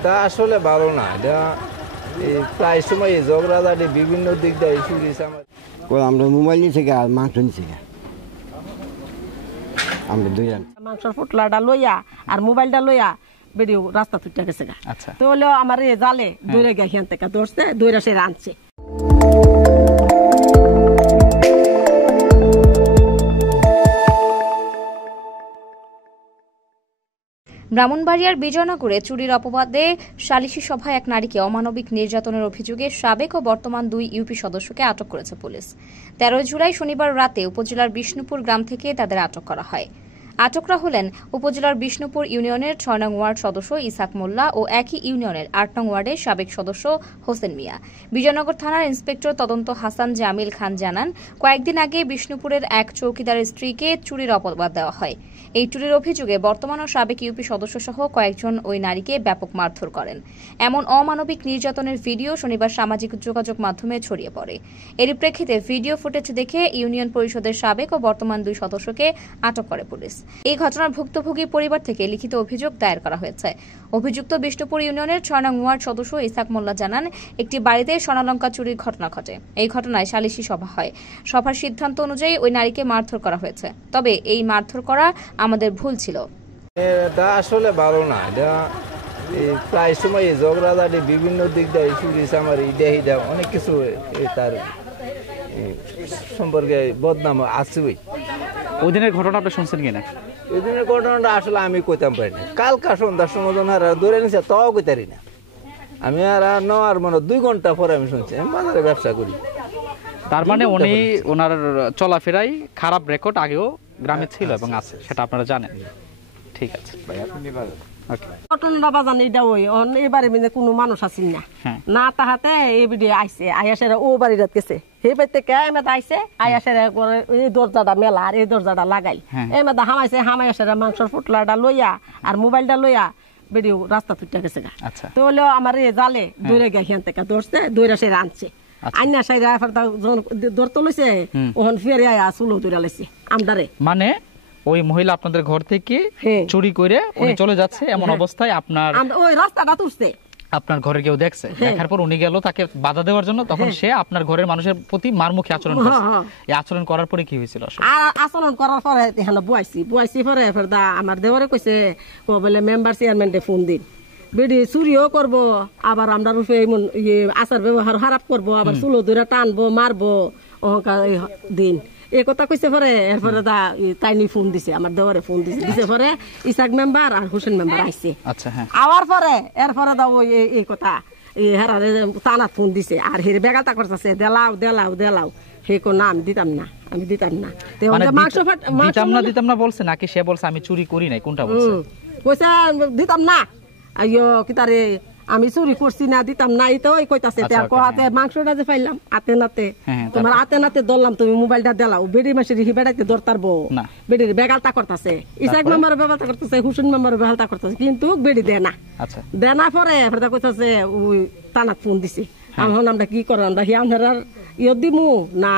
এটা আসলে ভালো না। এটা প্রায় সময় ঝগড়াঝাটি বিভিন্ন দিক দিয়ে ইস্যু দিয়েছে। আমরা মোবাইল নিয়েছি আর মাংস নিয়েছি আমরা দুইজন মাংসের ফুটলাটা লইয়া আর মোবাইলটা লইয়া বেরিয়ে রাস্তা তুইটা গেছে গা। আচ্ছা তো হলো আমার জালে দৌড়ে গিয়ে হিয়ান থেকে দৌড়ছে দৌড়ে সে রাঁধছে। ব্রাহ্মণবাড়িয়ার বিজয়নগরে চুরির অপবাদে সালিশি সভায় এক নারীকে অমানবিক নির্যাতনের অভিযোগে সাবেক ও বর্তমান 2 ইউপি সদস্যকে আটক করেছে পুলিশ। 13 জুলাই শনিবার রাতে উপজেলার বিষ্ণুপুর গ্রাম থেকে তাদের আটক করা হয়। আটকরা হলেন উপজেলার বিষ্ণুপুর ইউনিয়নের 6 নং ওয়ার্ড সদস্য ইসাক মোল্লা ও একই ইউনিয়নের 8 নং ওয়ার্ডের সাবেক সদস্য হোসেন মিয়া। বিজয়নগর থানার ইন্সপেক্টর তদন্ত হাসান জামিল খান জানান, কয়েকদিন আগে বিষ্ণুপুরের এক চৌকিদারের স্ত্রীকে চুরির অপবাদ দেওয়া হয়। এই চুরির অভিযোগে বর্তমান ও সাবেক ইউপি সদস্য সহ কয়েকজন ওই নারীকে ব্যাপক মারধর করেন। এমন অমানবিক নির্যাতনের ভিডিও শনিবার সামাজিক যোগাযোগ মাধ্যমে ছড়িয়ে পড়ে। এর প্রেক্ষিতে ভিডিও ফুটেজ দেখে ইউনিয়ন পরিষদের সাবেক ও বর্তমান 2 সদস্যকে আটক করে পুলিশ। এই ঘটনার ভুক্তভোগী পরিবার থেকে লিখিত অভিযোগ দায়ের করা হয়েছে। অভিযুক্ত বিষ্ণুপুর ইউনিয়নের 6 নং ওয়ার্ড সদস্য ইসাক মোল্লা জানান, একটি বাড়িতে স্বর্ণালঙ্কা চুরির ঘটনা ঘটে। এই ঘটনায় সালিশি সভা হয়। সভার সিদ্ধান্ত অনুযায়ী ওই নারীকে মারধর করা হয়েছে। তবে এই মারধর করা আমাদের ভুল ছিল। এটা আসলে ভালো না। এটা প্রায় সময় ঝগড়াঝাটি বিভিন্ন দিক দিয়ে ইস্যু দিয়েছে। আমার ইডা অনেক কিছু তার সম্পর্কে বদনাম আছে। ওই দিনের ঘটনা আপনি শুনছেন কিনা? ওই দিনের ঘটনাটা আসলে আমি কইতাম পারি না। কালকা সন্ধ্যার সময় ধরে নিছে তাও কইতারি না। আমি আর নেওয়ার 2 ঘন্টা পরে আমি শুনছি। আমি বাজারে ব্যবসা করি। তার মানে উনি ওনার চলাফেরাই খারাপ রেকর্ড আগেও গ্রামে ছিল এবং আছে, সেটা আপনারা জানেন। ঠিক আছে ভাই, আপনি বলেন। ঘটনাটা বাজান এটা ওই এবারে কোনো মানুষ আসেন না তাহাতে এই ভিডিও আইসে আয়াসেরা ও বাড়িটা গেছে সেই বাড়ি থেকে এমেদা আইসে আয়াসেরা এই দরজাটা মেলা আর এই দরজাটা লাগাই এমেদা হামাইছে হামাইয়াসেরা মাংসের ফুটলাটা লইয়া আর মোবাইলটা লইয়া বেরিয়ে রাস্তা তুইটা গেছে গা। তো হলো আমার এই জালে দৌড়ে গিয়ে হিয়ান থেকে দৌড়ছে দৌড়ে সে রাঁধছে। আইনা সাইরা দৌড়তে লইছে ওখান ফেরে আয়া চুলো দৌড়া লাইছে আমদারে। মানে ওই মহিলা আপনাদের ঘর থেকে চুরি করে উনি চলে যাচ্ছে, এমন অবস্থায় আপনার ওই রাস্তাটা তুলছে। আপনার ঘরে কেউ দেখছে, দেখার পর উনি গেল তাকে বাধা দেওয়ার জন্য, তখন সে আপনার ঘরের মানুষের প্রতি মারমুখী আচরণ করছে। এই আচরণ করার পরে কি হয়েছিল? আচরণ করার পরে বুয়াইছি পরে আমার দেওয়ারে কইছে বলে মেম্বার চেয়ারম্যানকে ফোন দিন, বেডি চুরিও করবো, আবার আমরা রূপে আচার ব্যবহার খারাপ করবো, আবার চুলো ধরে টানবো মারবো অহংকার দিন এই কথা কইছে। পরে এরপরে তাইনি ফোন দিছে, আমার দেওয়ারে ফোন দিছে পরে ইসাক মেম্বার আর হোসেন মেম্বার আইছে। আওয়ার পরে এরপরে দাও এই কথা হেরারে তানাত ফোন দিছে আর হের বেগাতা করতেছে দেলাও দেলাও দেলাও। হে কো নাম দিতাম না, আমি দিতাম না। দিতাম না বলছে নাকি সে বলছে আমি চুরি করি নাই? কোনটা বলছে? কইছে দিতাম না। আইয়ো কি তারে আমি চুরি করছি না, দিতাম না, এই তো ওই কইতাছে। হাতে মাংসটা যে পাইলাম আতে নাতে, তোমার আতে নাতে ধরলাম, তুমি মোবাইলটা দেলাও। বেড়ি মাসে রিহি বেড়াইতে দরতারবো, বেড়ির বেগালতা করতেছে, ইসাক মেম্বার বেগালতা করতেছে, হুসেন মেম্বার বেগালতা করতেছে, কিন্তু বেড়ি দেয় না। দেনা পরে কইতাছে ওই তানাত ফোন দিছে। এখন আমরা কি করেন, আমরা হি আপনার ইয়ে দিমু না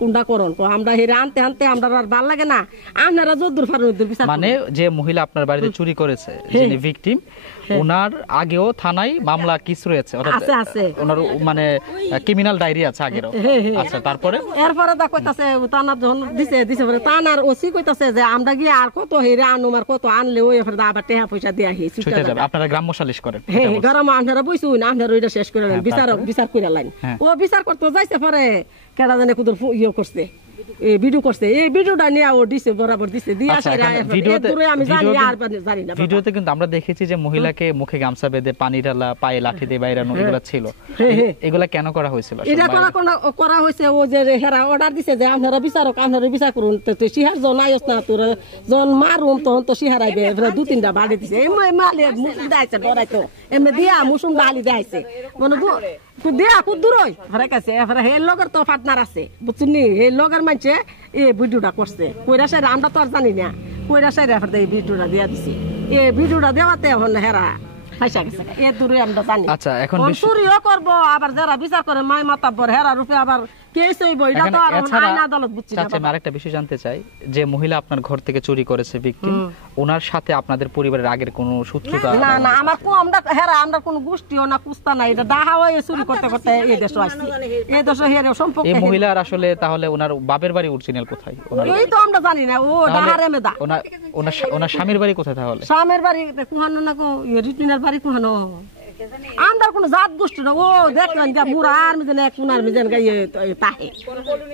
কোনটা করন? আমরা হেরে আনতে আনতে আমরা আর ভাল লাগে না, আপনারা যদ্দুর ফারুন বিচার। মানে যে মহিলা আপনার বাড়িতে চুরি করেছে, যিনি ভিকটিম, ওনার আগেও থানায় মামলা কিস রয়েছে, ওনার মানে ক্রিমিনাল ডায়েরি আছে আগেরও। আচ্ছা, তারপরে এরপরে দা কইতাছে তানার যখন দিছে পরে তানার ওসি কইতাছে যে আমরা গিয়ে আর কত হেরে আনুম, আর কত আনলে ওই এরপরে আবার টাকা পয়সা দিয়া হে ছুটে যাবে। আপনারা গ্রাম্য সালিশ করেন? হ্যাঁ, গ্রাম আপনারা বইছুন, আপনারা ওইটা শেষ করে নেন, বিচার করে লাইন। ও বিচার করতে যাইছে পরে কেডা জানে কুদুর ইয়ে করছে, এই ভিডিও করছে, এই ভিডিওটা নিয়ে ও দিছে বরাবর দিছে দিয়া আমি জানি আর জানি না। ভিডিওতে কিন্তু আমরা দেখেছি যে মহিলাকে মুখে গামছা বেঁধে পানি ঢালা, পায়ে লাঠি দিয়ে বাইরানো, এগুলা ছিল। এগুলা কেন করা হয়েছিল? এটা করা হয়েছে ও যে হেরা অর্ডার দিছে যে আপনারা বিচারক, আপনারা বিচার করুন, তো সিহার জন আইস না, তোর জন মারুম তখন তো সিহার আইবে। 2-3টা বাড়ি দিছে, এমনি মালে মুসুম দেয়ছে ডরাইতো, এমনি দিয়া মুসুম ডালি দেয়ছে মানে দিয়া খুব দূর কাছে। হে লগের তো পার্টনার আছে বুঝছেন, হে লগের মানছে এই ভিডিওটা করছে। কইরা সাইড আমরা তো আর জানি না, কইরা সাইড এই ভিডিওটা দিয়া দিছি। এই ভিডিওটা দেওয়াতে এখন হেরা ফাইসা গেছে, এ দূরে আমরা জানি। আচ্ছা, এখন চুরিও করবো, আবার যারা বিচার করে মাই মাতাব্বর হেরা রূপে আবার কেস হইব এটা এখন তো আর এছাড়া আইন আদালত বুঝছি না চাচা, আমি আরেকটা বিষয় জানতে চাই, যে মহিলা আপনার ঘর থেকে চুরি করেছে ভিকটিম, ওনার সাথে আপনাদের পরিবারের আগের কোনো সূত্রতা? না না আমার কো আমরা হেরা আমরা কোনো গোষ্ঠীও না কুস্তা না, এটা ডাহা হয়ে চুরি করতে করতে এই দেশে আসছি, এই দেশে হেরে সম্পর্ক। এই মহিলার আসলে তাহলে ওনার বাপের বাড়ি অরিজিনাল কোথায়? এই তো আমরা জানি না, ও ডাহারে মেদা। ওনার স্বামীর বাড়ি কোথায় তাহলে? স্বামীর বাড়ি কুহানো না, রিটিনের বাড়ি কুহানো। আমরা কোনো জাত গোষ্ঠী না, ও দেখলেন যে বুড়া আর মিজেন এক কুনার মিজেন গাইয়ে তাহে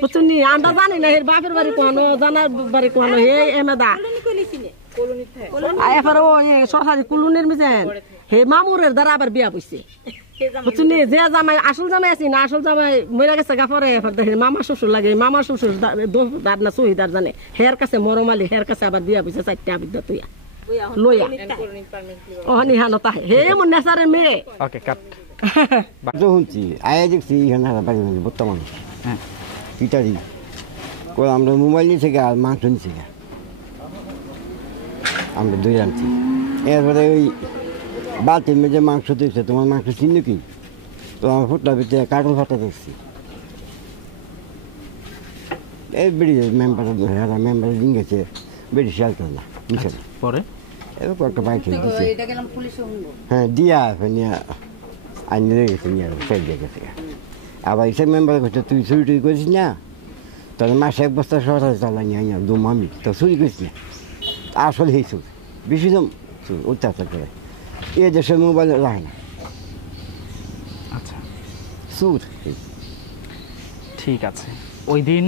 বুঝছেন নি, আমরা জানি না এর বাপের বাড়ি কুহানো, জানার বাড়ি কুহানো, হে এমেদা। এরপরে ও সরকারি কুলুনের মিজেন হে মামুরের দ্বারা আবার বিয়া বইছে বুঝছেন নি, যে জামাই আসল জামাই আছি না, আসল জামাই মরে গেছে গাফরে, মামা শ্বশুর লাগে, মামা শ্বশুর দার না সহিদার জানে, হের কাছে মরমালি, হের কাছে আবার বিয়া বইছে 4টা আবিদ্যা তুইয়া লইয়া ওহানি হানো তাহে হে মন নেসারে মেয়ে। ওকে কাট। তো শুনছি আয়া দেখছি এখানে বাড়ি বর্তমান হ্যাঁ কিটারি কই আমরা মোবাইল নিয়েছে গা আর মাংস নিয়েছে গা, আমরা দই আনছি। এরপরে ওই বালতির মেঝে মাংস দিয়েছে, তোমার মাংস চিনি কি, তো আমার ফুটলা ভিতরে কার্টুন ফাটা দেখছি। এই বেরিয়ে মেম্বার দিন গেছে, বেরিয়ে শিয়ালতো না মিশে পরে এবার কয়েকটা বাইক দিচ্ছে, হ্যাঁ দিয়া নিয়ে আইনে গেছে, নিয়ে ফেল দিয়ে গেছে। আবার এসে মেম্বার করছে তুই চুরি টুরি করিস না, তোর মাসে 1 বস্তা সরকার চালাই নিয়ে আইনা দু মামি তো চুরি করিস না। আসলে এই চুর বেশি দম চুর অত্যাচার করে, এ দেশে মোবাইল রাখে না। আচ্ছা চুর ঠিক আছে। ওই দিন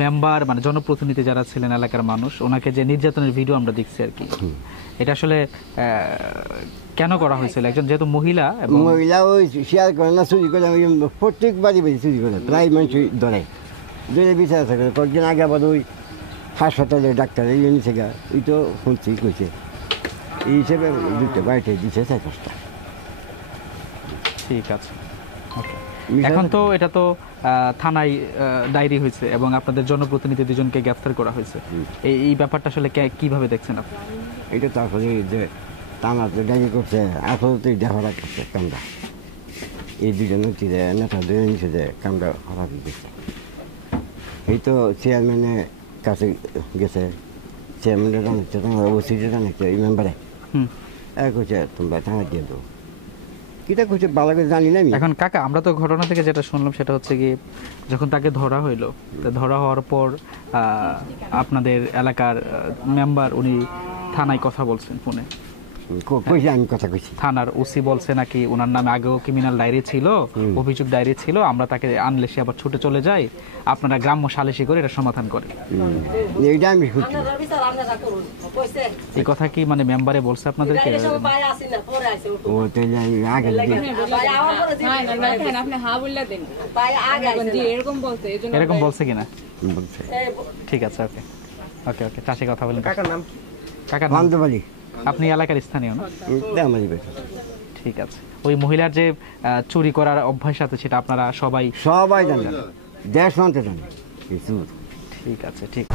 মেম্বার মানে জনপ্রতিনিধি যারা ছিলেন এলাকার মানুষ, ওনাকে যে নির্যাতনের ভিডিও আমরা দেখছি আর কি, এটা আসলে কেন করা হয়েছিল? একজন যেহেতু মহিলা, মহিলা ওই শেয়ার করে না, চুরি করে প্রত্যেক বাড়ি বাড়ি চুরি করে, প্রায় মানুষ ধরে ধরে বিচার থাকে। কয়েকদিন আগে আবার ওই হাসপাতালে ডাক্তার এই নিচে গা, ওই তো শুনছি কইছে এই হিসেবে 2টা বাড়িতে দিচ্ছে 4-5টা। ঠিক আছে। এখন তো এটা তো থানায় ডায়েরি হয়েছে এবং আপনাদের জনপ্রতিনিধি 2জনকে গ্রেফতার করা হয়েছে, এই ব্যাপারটা আসলে কিভাবে দেখছেন আপনি? এটা তো আসলে যে টানাতে ডাকি করছে, আসলে তো দেখা করছে কামটা, এই 2জন নেতা 2জন নিচে যে কামটা খারাপ দিচ্ছে। এই তো চেয়ারম্যানের কাছে গেছে, চেয়ারম্যানের জানাচ্ছে, তোমার ওসিটা জানাচ্ছে, এই মেম্বারে করছে তোমরা থানা দিয়ে দেবো, কিটা করছে ভালো করে জানি না আমি। এখন কাকা, আমরা তো ঘটনা থেকে যেটা শুনলাম সেটা হচ্ছে কি, যখন তাকে ধরা হইলো, ধরা হওয়ার পর আপনাদের এলাকার মেম্বার উনি থানায় কথা বলছেন ফোনে, কইছি আমি কথা কইছি, থানার ওসি বলছে নাকি ওনার নামে আগেও ক্রিমিনাল ডায়েরি ছিল, অভিযোগ ডায়েরি ছিল, আমরা তাকে আনলে সে আবার ছুটে চলে যায়, আপনারা গ্রাম্য সালিশি করে এটা সমাধান করে। এইটা আমি শুনছি। এই কথা কি মানে মেম্বারে বলছে আপনাদেরকে? ও তাইলে আমি আগে এরকম বলছে কিনা? বলছে। ঠিক আছে, ওকে ওকে ওকে চাষে কথা বলেন। কাকার নাম? কাকার নাম? বান্ধবাড়ি। আপনি এলাকার স্থানীয় না? আমারই বেটা। ঠিক আছে। ওই মহিলার যে চুরি করার অভ্যাস আছে সেটা আপনারা সবাই জানে, দেশ মানতে জানে। ঠিক আছে, ঠিক।